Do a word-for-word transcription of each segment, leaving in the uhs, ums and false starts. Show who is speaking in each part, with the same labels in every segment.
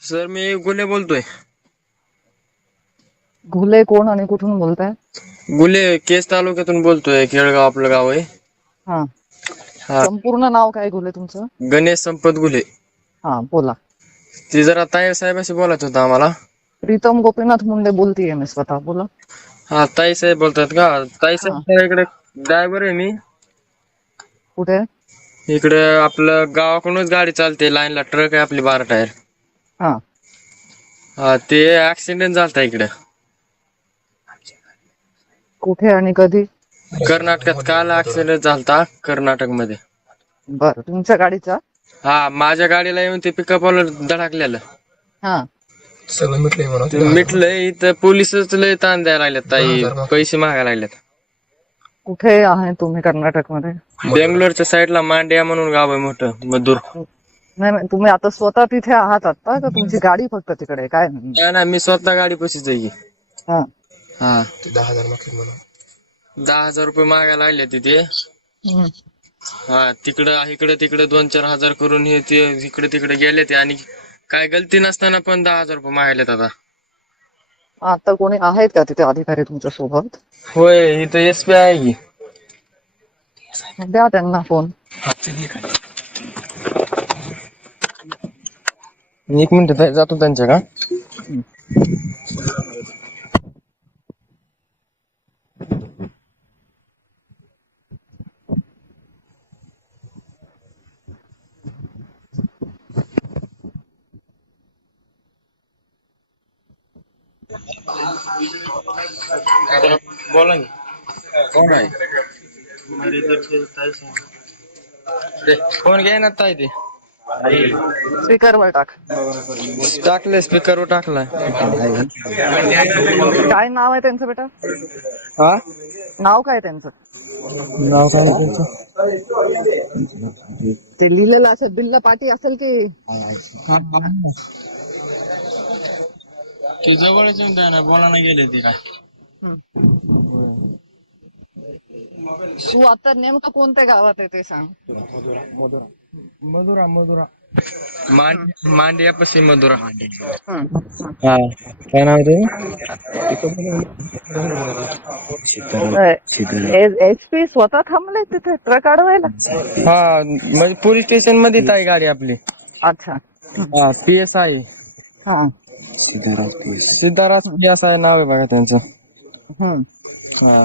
Speaker 1: Sir मी गुले बोलतोय.
Speaker 2: घुले कोण आणि कुठून बोलताय?
Speaker 1: गुले केस तालुक्यातून बोलतोय. केळगाव आपलं गाव आहे.
Speaker 2: हा
Speaker 1: हा
Speaker 2: संपूर्ण नाव काय घुले तुमचं?
Speaker 1: गणेश संपत गुले.
Speaker 2: हा बोला.
Speaker 1: ती जरा ताई साहेबाशी बोलायचं होतं आम्हाला.
Speaker 2: प्रीतम गोपीनाथ मुंडे बोलतीये मी स्वतः. बोला.
Speaker 1: हा ताई साहेब बोलतात का? ताई
Speaker 2: हा
Speaker 1: साहेब इकडे ड्रायव्हर आहे मी.
Speaker 2: कुठे?
Speaker 1: इकडे आपलं गावाकडूनच गाडी चालते. लाईनला ट्रक आहे आपली बारा टायर.
Speaker 2: हा
Speaker 1: हा ते ऍक्सिडेंट झालता इकडे.
Speaker 2: कुठे आणि कधी?
Speaker 1: कर्नाटकात काल ऍक्सिडेंट झालता कर्नाटक मध्ये.
Speaker 2: बर तुमच्या गाडीचा?
Speaker 1: हा माझ्या गाडीला येऊन ते पिकअपला धडकलेलं.
Speaker 2: हा
Speaker 1: सगळं मिटलंय ते मिटलंय. इथं पोलिसच लय ताण द्यायला लागलेत ताई. पैसे मागायला लागलेत.
Speaker 2: कुठे आहे तुम्ही कर्नाटक मध्ये?
Speaker 1: बेंगलोरच्या साईडला मांड्या म्हणून गाव आहे मोठं मधुर.
Speaker 2: नाही नाही, तुम्ही आता स्वतः तिथे आहात आता का तुमची गाडी फक्त तिकडे आहे? काय?
Speaker 1: नाही नाही मी स्वतः गाडी पशीच आहे की.
Speaker 2: हा
Speaker 1: हा दहा हजार दहा हजार रुपये मागायला लागले तिथे.
Speaker 2: हम्म.
Speaker 1: हा तिकडं इकडे तिकडे दोन चार हजार करून हे ते इकडे तिकडे गेले ते आणि काय गलती नसताना पण दहा हजार रुपये मागायलेत आता.
Speaker 2: आता कोणी आहेत का तिथे अधिकारी तुमच्या सोबत?
Speaker 1: होय इथं एस पी आहे की.
Speaker 2: द्या त्यांना फोन.
Speaker 1: एक मिनिट जातो त्यांच्या का. बोला की. कोण आहे? फोन घे ना ताई ते.
Speaker 2: स्पीकरवर टाक.
Speaker 1: टाकले स्पीकरवर टाकलाय.
Speaker 2: काय नाव आहे त्यांचं बेटा?
Speaker 1: हा
Speaker 2: नाव काय त्यांचं?
Speaker 1: नाव काय त्यांचं?
Speaker 2: ते लिहिलेलं असेल बिल्ला पाटी असेल की?
Speaker 1: ते जवळच येऊन द्या ना. बोला ना गेले ते काय.
Speaker 2: तू आता नेमकं कोणत्या गावात आहे ते सांग.
Speaker 1: मधुरा मधुरा मांडिया पशी मधुरा.
Speaker 2: हम्म.
Speaker 1: हा काय नाव ते?
Speaker 2: एच पी स्वतः थांबले तिथे ट्रक अडवायला?
Speaker 1: हा म्हणजे पोलीस स्टेशन मध्ये आहे गाडी आपली.
Speaker 2: अच्छा.
Speaker 1: हा पी एस आय.
Speaker 2: हा
Speaker 1: Siddharaj P S Siddharaj P S I नाव आहे बघा त्यांचं.
Speaker 2: हम्म.
Speaker 1: हा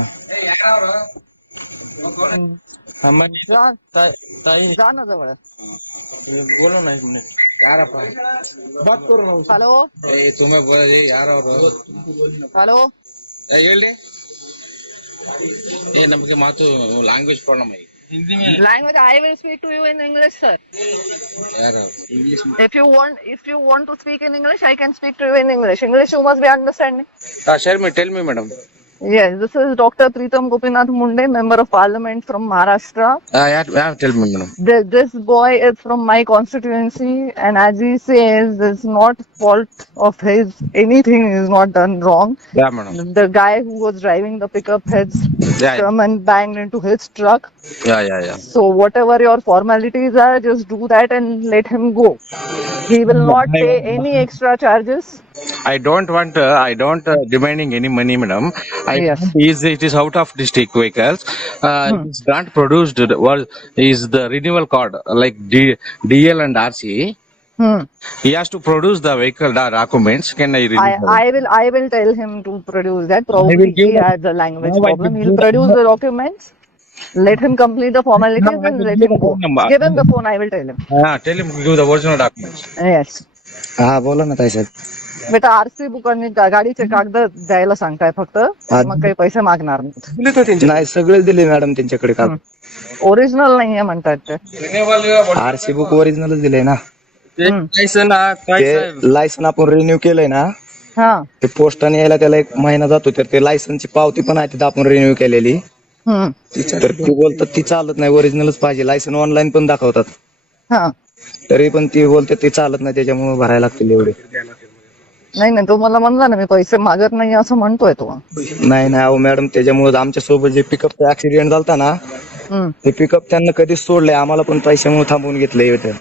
Speaker 1: हा म्हणजे
Speaker 2: जा
Speaker 1: ताई ताई
Speaker 2: जा ना जवळ.
Speaker 1: बोलो ना एक मिनिट. बात करू ना.
Speaker 2: हॅलो
Speaker 1: तुम्ही बोला यार.
Speaker 2: हॅलो
Speaker 1: ಹೇಳಿ ಏ ನಮಗೆ ಮಾತು ಲ್ಯಾಂಗ್ವೇಜ್ ಪ್ರಾಬ್ಲಮ್ ಆಗಿ ಹಿಂದಿ में
Speaker 2: language I will speak to you in English sir.
Speaker 1: यार English
Speaker 2: If you want if you want to speak in English I can speak to you in English. English you must be understanding.
Speaker 1: हां शेअर मी tell me madam.
Speaker 2: Yes, this is Doctor Pritam Gopinath Munde, Member of Parliament from Maharashtra.
Speaker 1: हां यार यार tell me madam.
Speaker 2: This, this boy is from my constituency and as he says it's not fault of his, anything is not done wrong.
Speaker 1: या madam.
Speaker 2: The guy who was driving the pickup has
Speaker 1: Yeah.
Speaker 2: come and banged into his truck.
Speaker 1: या या या
Speaker 2: So whatever your formalities are, just do that and let him go. He will not pay any extra charges.
Speaker 3: I don't want, uh, I don't uh, demanding any money, madam. I
Speaker 2: Yes.
Speaker 3: is it is out of district vehicles. Uh,
Speaker 2: Hmm.
Speaker 3: It's not produced. Was is the renewal card like D, DL and R C?
Speaker 2: Hmm.
Speaker 3: He has to produce the vehicle the documents. Can I read?
Speaker 2: I, I will I will tell him to produce that. Probably
Speaker 3: give
Speaker 2: he
Speaker 3: the-
Speaker 2: has a language
Speaker 3: No, I
Speaker 2: problem.
Speaker 3: will
Speaker 2: He'll
Speaker 3: give-
Speaker 2: produce the documents. Let him complete the formalities
Speaker 3: No, I
Speaker 2: and
Speaker 3: will
Speaker 2: let
Speaker 3: give
Speaker 2: him
Speaker 3: the
Speaker 2: go.
Speaker 3: phone number.
Speaker 2: Give him the phone. I will tell him.
Speaker 3: Ah, tell him to give the original documents.
Speaker 2: Yes.
Speaker 4: हा बोला ना ताई साहेब.
Speaker 2: बेटा RC book आणि गा- गाडीचे कागद द्यायला सांगताय फक्त. मग काही पैसे मागणार नाहीत.
Speaker 4: नाही सगळेच दिले मॅडम त्यांच्याकडे का.
Speaker 2: ओरिजिनल नाहीये म्हणतात ते.
Speaker 4: आरसी बुक ओरिजिनलच दिले ना.
Speaker 1: ते लायसन हा काय
Speaker 4: ते
Speaker 1: साहेब.
Speaker 4: लायसन आपण रिन्यू केलंय ना.
Speaker 2: हा.
Speaker 4: ते पोस्टाने यायला त्याला एक महिना जातो तर ते लायसनची पावती पण आहे तिथं आपण रिन्यू केलेली.
Speaker 2: हम्म.
Speaker 4: तर ती बोलतात ती चालत नाही ओरिजिनलच पाहिजे. लायसन ऑनलाईन पण दाखवतात
Speaker 2: हा.
Speaker 4: तरी पण ती बोलते ते चालत नाही त्याच्यामुळे भरायला लागतील एवढे.
Speaker 2: नाही नाही तो मला म्हणला ना मी पैसे मागत नाही असं म्हणतोय तो.
Speaker 4: नाही नाही अहो मॅडम त्याच्यामुळे आमच्या सोबत जे पिकअपचा ऍक्सिडेंट झालता ना
Speaker 2: हम्म.
Speaker 4: ते पिकअप त्यांना कधीच सोडलंय. आम्हाला पण पैशामुळे थांबवून घेतलंय इथं.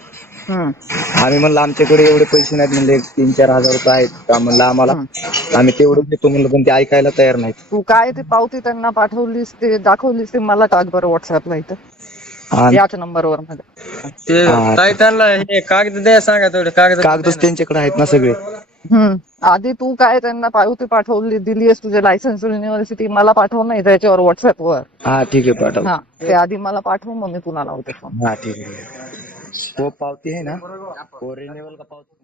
Speaker 2: हम्म,
Speaker 4: आम्ही म्हणलं आमच्याकडे एवढे पैसे नाहीत, म्हणले एक तीन चार हजार रुपये आहेत का म्हणलं आम्हाला,
Speaker 2: हम्म.
Speaker 4: आम्ही तेवढे देतो म्हणलं, पण ते ऐकायला तयार नाहीत.
Speaker 2: तू काय ते पावती त्यांना पाठवलीस ते दाखवलीस ते मला टाक बरं व्हॉट्सअपला इथं
Speaker 4: आणि
Speaker 2: याच नंबरवर मध्ये.
Speaker 1: ते
Speaker 4: हा.
Speaker 1: ताई त्यांना हे कागद द्या सांगा तेवढे कागद
Speaker 4: कागदच त्यांच्याकडे आहेत ना सगळे.
Speaker 2: हम्म. आधी तू काय त्यांना पावती पाठवली दिलीस तुझे लायसन्स युनिव्हर्सिटी मला पाठव नाही त्याच्यावर व्हॉट्सअपवर.
Speaker 4: हा ठीक आहे पाठव.
Speaker 2: हा ते आधी मला पाठव मग मी तुला लावते फोन.
Speaker 4: हा ठीक आहे. हो पावती आहे ना, हो रिन्युअल का पावती.